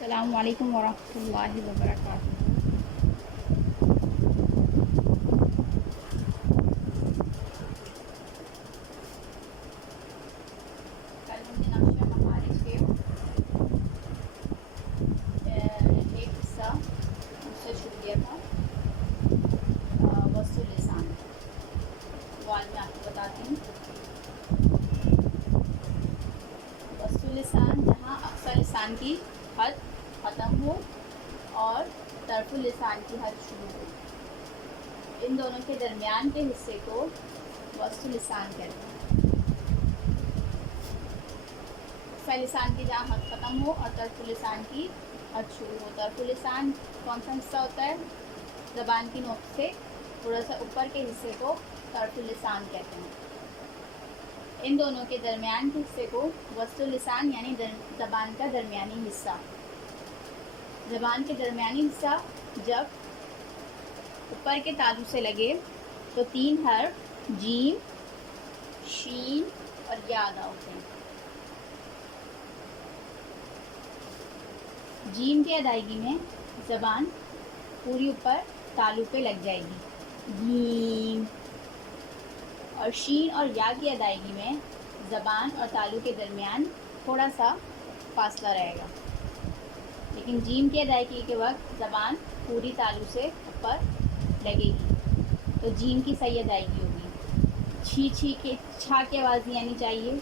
السلام علیکم ورحمۃ اللہ وبرکاتہ۔ کل ہم نے نقشہ مخارج کے ایک حصہ اس سے شروع کیا تھا، وسط لسان۔ وہ آج میں آپ کو بتاتی ہوں۔ وسط لسان جہاں اقصی لسان کی حد ختم ہو اور طرف لسان کی حد شروع ہو، ان دونوں کے درمیان کے حصے کو وسط لسان کہتے ہیں۔ اقصی لسان کی جہاں حد ختم ہو اور طرف لسان کی حد شروع ہو۔ طرف لسان کون سا حصہ ہوتا ہے؟ زبان کی نوک سے تھوڑا سا اوپر کے حصے کو طرف لسان کہتے ہیں۔ ان دونوں کے درمیان کے حصے کو وسط لسان یعنی زبان کا درمیانی حصہ۔ زبان کے درمیانی حصہ جب اوپر کے تالو سے لگے تو 3 حرف جیم، شین اور یا ادا ہوتے ہیں۔ جیم کی ادائیگی میں زبان پوری اوپر تالو پہ لگ جائے گی، جیم، اور شین اور یا کی ادائیگی میں زبان اور تالو کے درمیان تھوڑا سا فاصلہ رہے گا، لیکن جیم کی ادائیگی کے وقت زبان پوری تالو سے اوپر لگے گی تو جیم کی صحیح ادائیگی ہوگی۔ چھی چھی کے چھا کی آواز نہیں آنی چاہیے،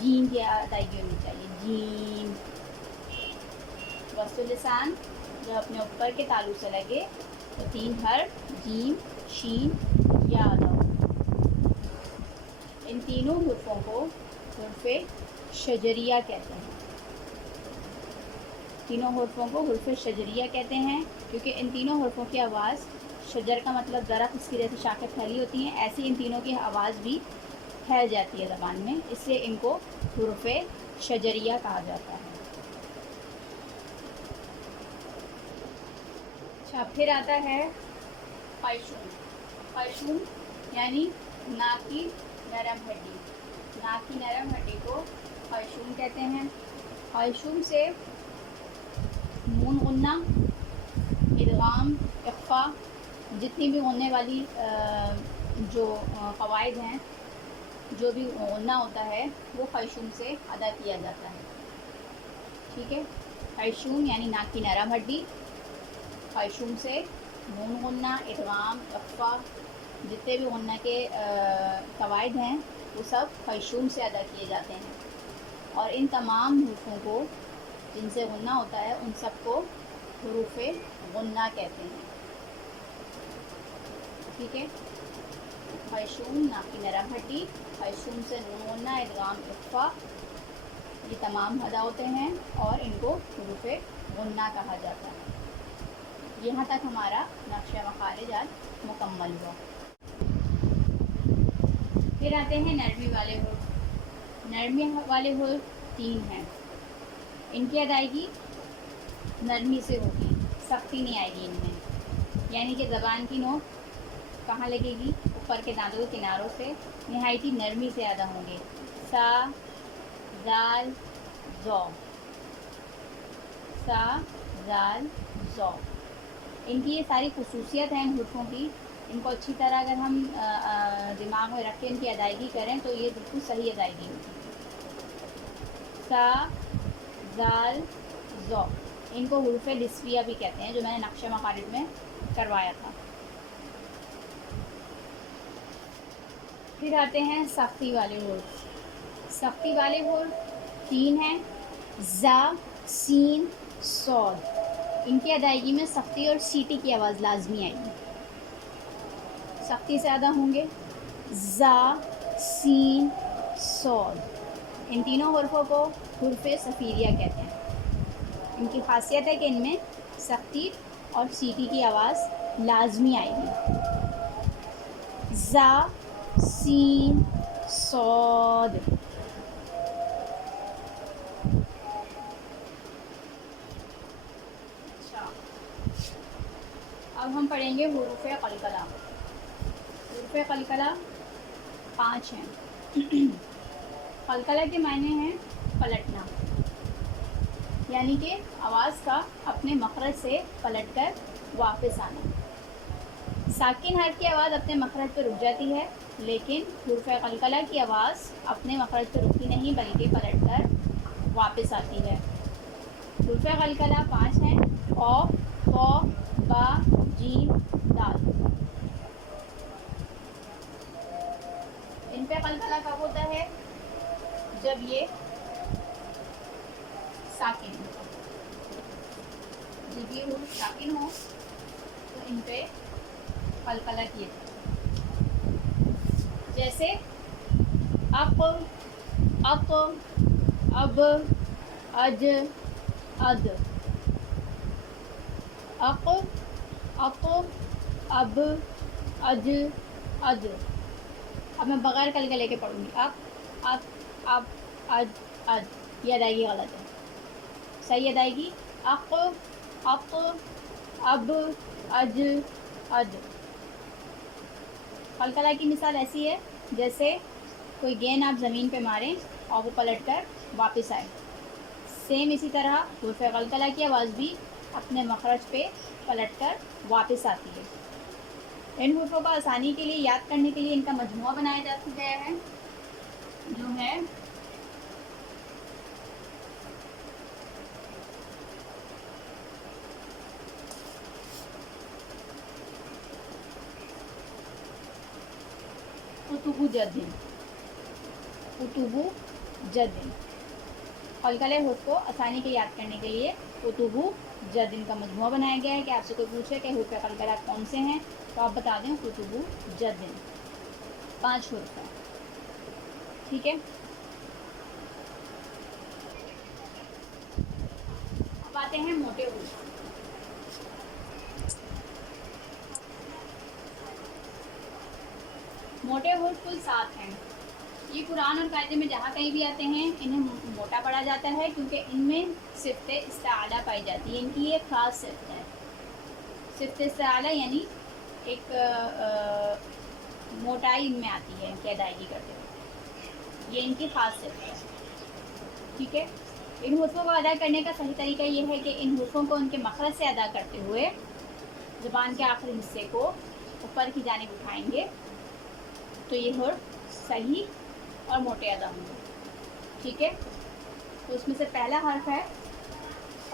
جیم کی ادائیگی ہونی چاہیے، جیم۔ وسط لسان جب اپنے اوپر کے تالو سے لگے تو 3 حرف جیم، شین، یا ادا ہو۔ ان تینوں حرفوں کو حرف شجریہ کہتے ہیں۔ تینوں حرفوں کو حرف شجریہ کہتے ہیں کیونکہ ان تینوں حرفوں کی آواز، شجر کا مطلب درخت، اس کی جیسے شاخیں پھیلی ہوتی ہیں، ایسی ان تینوں کی آواز بھی پھیل جاتی ہے زبان میں، اس لیے ان کو حروف شجریہ کہا جاتا ہے۔ اچھا، پھر آتا ہے خیشوم۔ خیشوم یعنی ناک کی نرم ہڈی۔ ناک کی نرم ہڈی کو خیشوم کہتے ہیں۔ خیشوم سے نون غنہ، ادغام، اخفا، جتنی بھی غننے والی جو قواعد ہیں، جو بھی غنہ ہوتا ہے وہ خیشوم سے ادا کیا جاتا ہے۔ ٹھیک ہے، خیشوم یعنی ناک کی نرم ہڈی۔ خیشوم سے نون غنہ، ادغام، اخفا، جتنے بھی غنہ کے قواعد ہیں وہ سب خیشوم سے ادا کیے جاتے ہیں، اور ان تمام حروفوں کو جن سے غنہ ہوتا ہے ان سب کو حروف غنہ کہتے ہیں۔ ٹھیک ہے، خیشوم ناک کی نرم ہڈی، خیشوم سے نون غنہ، ادغام، اخفا، یہ تمام ادا ہوتے ہیں اور ان کو حروف غنہ کہا جاتا ہے۔ یہاں تک ہمارا نقشہ مخارج آج مکمل ہوا۔ پھر آتے ہیں نرمی والے حروف۔ نرمی والے حروف 3 ہیں، ان کی ادائیگی نرمی سے ہوگی، سختی نہیں آئے گی ان میں، یعنی کہ زبان کی نوک کہاں لگے گی؟ اوپر کے دانتوں کے کناروں سے، نہایت ہی نرمی سے ادا ہوں گے۔ سا، زال، زو، سا، زال، زو۔ ان کی یہ ساری خصوصیت ہیں ان حروفوں کی، ان کو اچھی طرح اگر ہم دماغ میں رکھ کے ان کی ادائیگی کریں تو یہ بالکل صحیح ادائیگی ہوگی۔ سا، زال، زو، ان کو حروف نسویہ بھی کہتے ہیں، جو میں نے نقشہ مخارج میں کروایا تھا۔ پھر آتے ہیں سختی والے حروف۔ سختی والے حروف 3 ہیں، زا، سین، صاد۔ ان کی ادائیگی میں سختی اور سیٹی کی آواز لازمی آئے گی، سختی سے ادا ہوں گے، زا، سین، صاد۔ ان تینوں حروفوں کو حروف صفیریہ کہتے ہیں۔ ان کی خاصیت ہے کہ ان میں سختی اور سیٹی کی آواز لازمی آئے گی، زا، سین، صاد۔ اچھا، اب ہم پڑھیں گے حروف قلقلہ۔ حروف قلقلہ 5 ہیں۔ قلقلہ کے معنی ہیں پلٹنا۔ یعنی کہ آواز کا اپنے مخرج سے پلٹ کر واپس آنا. ساکن حرف کی آواز اپنے مخرج پہ رک جاتی ہے، لیکن حروف قلقلہ کی آواز اپنے مخرج پہ رکتی نہیں بلکہ پلٹ کر واپس آتی ہے. حروف قلقلہ 5 ہیں: ق، ف، با، جیم، دال. ان پہ قلقلہ کب ہوتا ہے؟ جب یہ ساکن ہو. جب یہ حروف ساکن ہو تو ان پہ قلقلہ کیے جاتے ہیں. جیسے اق، اق، اب، اج، اد. اق، اق، اب، اج، اد. اب میں بغیر قلقلے کے پڑھوں گی. اق، اق، اب، اج، اد. یہ ادائیگی غلط ہے. صحیح ادائیگی اق، اق، اب، اج، اد. قلقلہ کی مثال ایسی ہے جیسے کوئی گیند آپ زمین پہ ماریں اور وہ پلٹ کر واپس آئے. سیم اسی طرح حروف قلقلہ کی آواز بھی اپنے مخرج پہ پلٹ کر واپس آتی ہے. ان حروفوں کو آسانی کے لیے یاد کرنے کے لیے ان کا مجموعہ بنایا جا گیا ہے جو ہے قطب جدن. قطب جدن. قلقلہ حروف کو آسانی کے یاد کرنے کے لیے قطب جدن کا مجموعہ بنایا گیا ہے. کہ آپ سے کوئی پوچھے کہ حروف قلقلہ کون سے ہیں تو آپ بتا دیں قطب جدن. 5 حروف ہیں. ٹھیک ہے. اب آتے ہیں موٹے حروف. موٹے حروف کل 7 ہیں. یہ قرآن اور قاعدے میں جہاں کہیں بھی آتے ہیں انہیں موٹا پڑھا جاتا ہے کیونکہ ان میں صفت استعالیٰ پائی جاتی ہے. ان کی ایک خاص صفت ہے. صفت استعالیٰ یعنی ایک موٹائی ان میں آتی ہے ان کی ادائیگی کرتے ہوئے. یہ ان کی خاص صفت ہے. ٹھیک ہے. ان حروفوں کو ادا کرنے کا صحیح طریقہ یہ ہے کہ ان حروفوں کو ان کے مخرج سے ادا کرتے ہوئے زبان کے آخری حصے کو اوپر کی جانب اٹھائیں گے تو یہ حرف صحیح اور موٹے ادا ہوں گے. ٹھیک ہے. تو اس میں سے پہلا حرف ہے خ.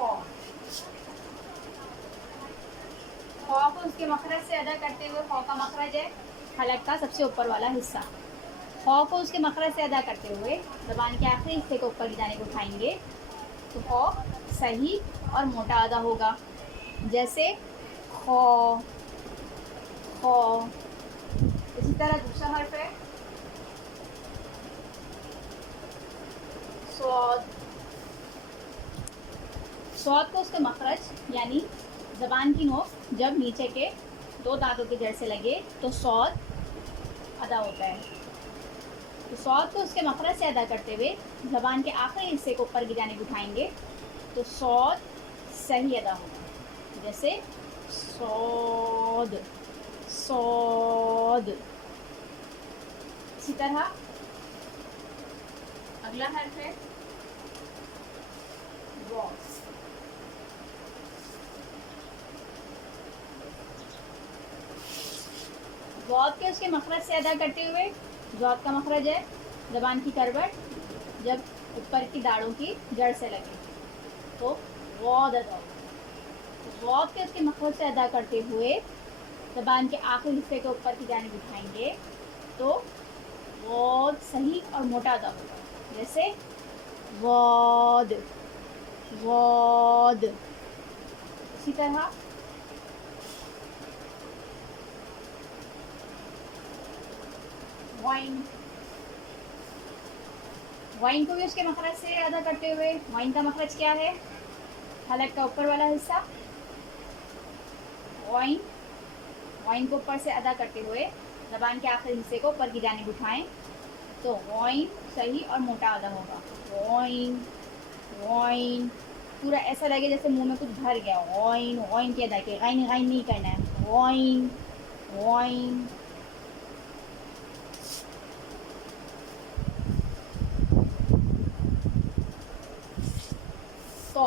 خ کو اس کے مخرج سے ادا کرتے ہوئے خ کا مخرج ہے حلق کا سب سے اوپر والا حصہ. خ کو اس کے مخرج سے ادا کرتے ہوئے زبان کے آخری حصے کو اوپر کی جانب اٹھائیں گے تو خ صحیح اور موٹا ادا ہوگا. جیسے خ، خ. اسی طرح دوسرا حرف ہے صاد. صاد کو اس کے مخرج یعنی زبان کی نوک جب نیچے کے 2 دانتوں کے جڑ سے لگے تو صاد ادا ہوتا ہے. تو صاد کو اس کے مخرج سے ادا کرتے ہوئے زبان کے آخری حصے کو اوپر کی جانب اٹھائیں گے تو صاد صحیح ادا ہوگا. جیسے صاد، صاد. اسی طرح اگلا حرف ہے واو. واو کے اس کے مخرج سے ادا کرتے ہوئے ضاد کا مخرج ہے زبان کی کروٹ جب اوپر کی داڑوں کی جڑ سے لگے تو واو ادا ہوگا. واو کے اس کے مخرج سے ادا کرتے ہوئے زبان کے آخری حصے کو اوپر کی جانب اٹھائیں گے تو واو صحیح اور موٹا ادا ہوگا. جیسے واد، واد. اسی طرح وائن. وائن کو بھی اس کے مخرج سے ادا کرتے ہوئے وائن کا مخرج کیا ہے؟ حلق کا اوپر والا حصہ. وائن، وائن کو اوپر سے ادا کرتے ہوئے زبان کے آخری حصے کو اوپر کی جانب اٹھائیں تو وائن صحیح اور موٹا ادا ہوگا. وائن، وائن. پورا ایسا لگے جیسے منہ میں کچھ بھر گیا. وائن، وائن کی ادا کی. غین غین نہیں کرنا ہے. وائن، وائن. تو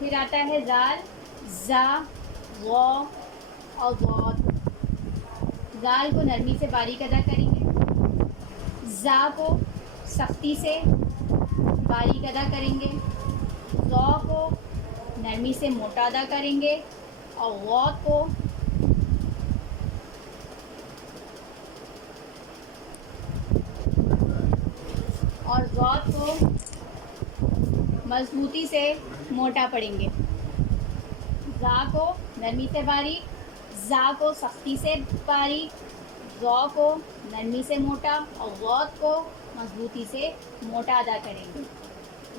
پھر آتا ہے زال، زا، غا اور ضاد. زال کو نرمی سے باریک ادا کریں گے، زا کو سختی سے باریک ادا کریں گے، ضا کو نرمی سے موٹا ادا کریں گے، اور غاد کو مضبوطی سے موٹا پڑیں گے. زا کو نرمی سے باریک، زا کو سختی سے باریک، ضا کو نرمی سے موٹا اور غاد کو مضبوطی سے موٹا ادا کریں گے.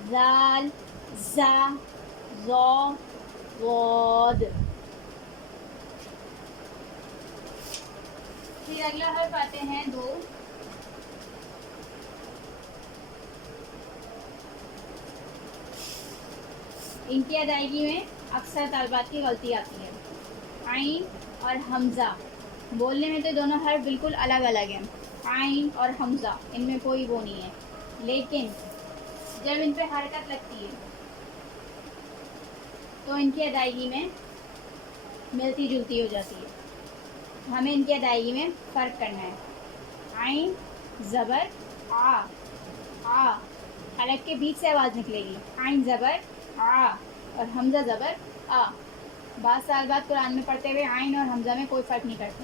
زال، زا، ضا، غاد. پھر اگلا حرف آتے ہیں دو. ان کی ادائیگی میں اکثر طالبات کی غلطی آتی ہے. عین اور حمزہ، بولنے میں تو دونوں حرف بالکل الگ الگ ہیں، عین اور حمزہ، ان میں کوئی وہ نہیں ہے، لیکن جب ان پہ حرکت لگتی ہے تو ان کی ادائیگی میں ملتی جلتی ہو جاتی ہے. ہمیں ان کی ادائیگی میں فرق کرنا ہے. عین زبر آ، آ حلق کے بیچ سے آواز نکلے گی، عین زبر آ اور حمزہ زبر آ. بعض سال بعد قرآن میں پڑھتے ہوئے عین اور حمزہ میں کوئی فرق نہیں کرتے،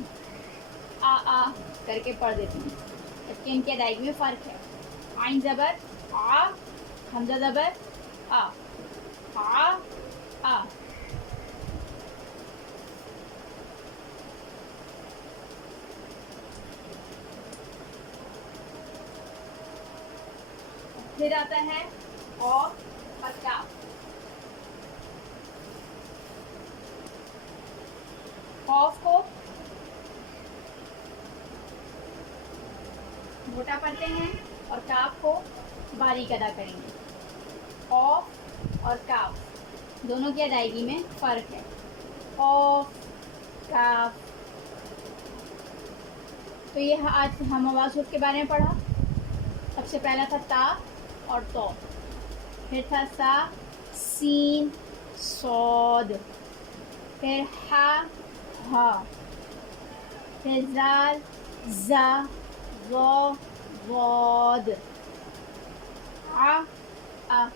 آ آ کر کے پڑھ دیتے ہیں، جبکہ ان کی ادائیگی میں فرق ہے. عین زبر آ، حمزہ زبر آ، آ آ. پھر آتا ہے قاف اور کاف. قاف کو موٹا پڑھتے ہیں اور کاف کو باریک ادا کریں گے. قاف اور کاف دونوں کی ادائیگی میں فرق ہے. قاف، کاف. تو یہ آج ہم آواز حروف کے بارے میں پڑھا. سب سے پہلا تھا تا اور تو، پھر تھا سا، سین، صاد، پھر ہا، ہا، پھر زال، زا، ضا، ضاد، آ، آ،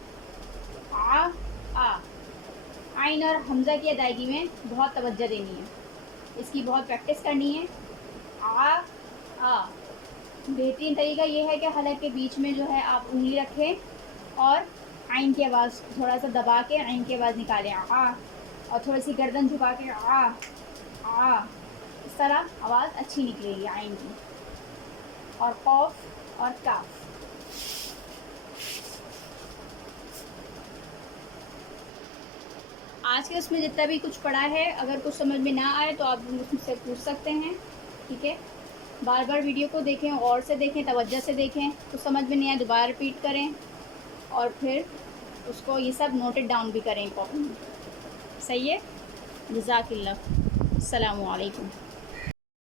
آ، آ. عین اور حمزہ کی ادائیگی میں بہت توجہ دینی ہے، اس کی بہت پریکٹس کرنی ہے. آ، آ. بہترین طریقہ یہ ہے کہ حلق کے بیچ میں جو ہے آپ انگلی رکھیں اور عین کی آواز تھوڑا سا دبا کے عین کی آواز نکالیں، آ، اور تھوڑی سی گردن جھکا کے آ، آ. اس طرح آواز اچھی نکلے گی عین کی. اور قاف اور کاف. آج کے اس میں جتنا بھی کچھ پڑھا ہے، اگر کچھ سمجھ میں نہ آئے تو آپ مجھ سے پوچھ سکتے ہیں، ٹھیک ہے. بار بار ویڈیو کو دیکھیں، غور سے دیکھیں، توجہ سے دیکھیں. کچھ سمجھ میں نہیں آئے دوبارہ رپیٹ کریں اور پھر اس کو یہ سب نوٹڈ ڈاؤن بھی کریں کاپی میں. صحیح ہے. جزاک اللہ. السلام علیکم.